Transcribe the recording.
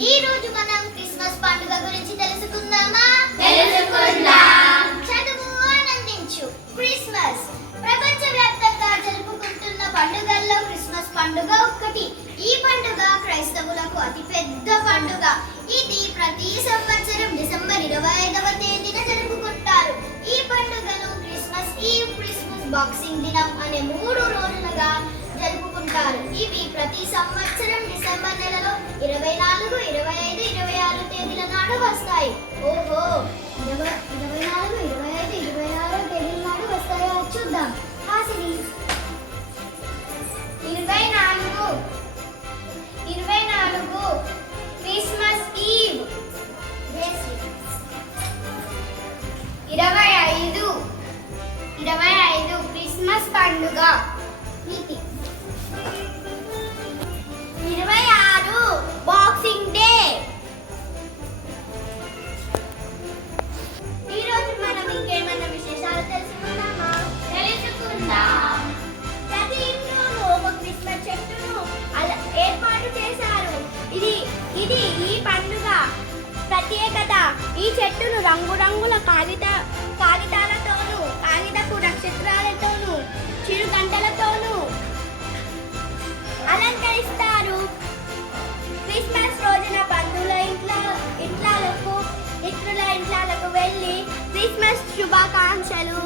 ఈ రోజు మనం క్రిస్మస్ పండుగ గురించి తెలుసుకుందామా? తెలుసుకుందాం. చదువు ఆనందించు. క్రిస్మస్. ప్రపంచవ్యాప్తంగా జరుపుకుంటున్న పండుగల్లో క్రిస్మస్ పండుగ ఒక్కటి. ఈ పండుగ క్రైస్తవులకు అతిపెద్ద పండుగ. ఇది ప్రతి సంవత్సరం డిసెంబర్ ఇరవై ఐదవ తేదీన జరుపుకుంటారు. ఈ పండుగను క్రిస్మస్ ఈవ్ క్రిస్మస్ బాక్సింగ్ దినం అనే మూడు రోజులుగా జరుపుకుంటారు. ఇవి ప్రతి సంవత్సరం డిసెంబర్ నెలలో ఇరవై నాలుగు ఇరవై ఐదు ఇరవై ఆరు తేదీల నాడు వస్తాయి. ఓహో! ఇరవై ఇరవై నాలుగు ఇరవై ఐదు ఇరవై ఆరు తేదీల నాడు వస్తాయో చూద్దాం. హాసిని. ఇరవై నాలుగు ఇరవై నాలుగు క్రిస్మస్ ఈవ్. ఇరవై ఐదు ఇరవై ఐదు క్రిస్మస్ పండుగ. ప్రత్యేకత. ఈ చెట్టును రంగురంగుల కాగిత కాగితాలతోనూ కాగితపు నక్షత్రాలతోనూ చిరుగంటలతోనూ అలంకరిస్తారు. క్రిస్మస్ రోజున బంధువుల ఇంట్లో ఇంట్లకు ఇతరుల ఇంట్లకు వెళ్ళి క్రిస్మస్ శుభాకాంక్షలు.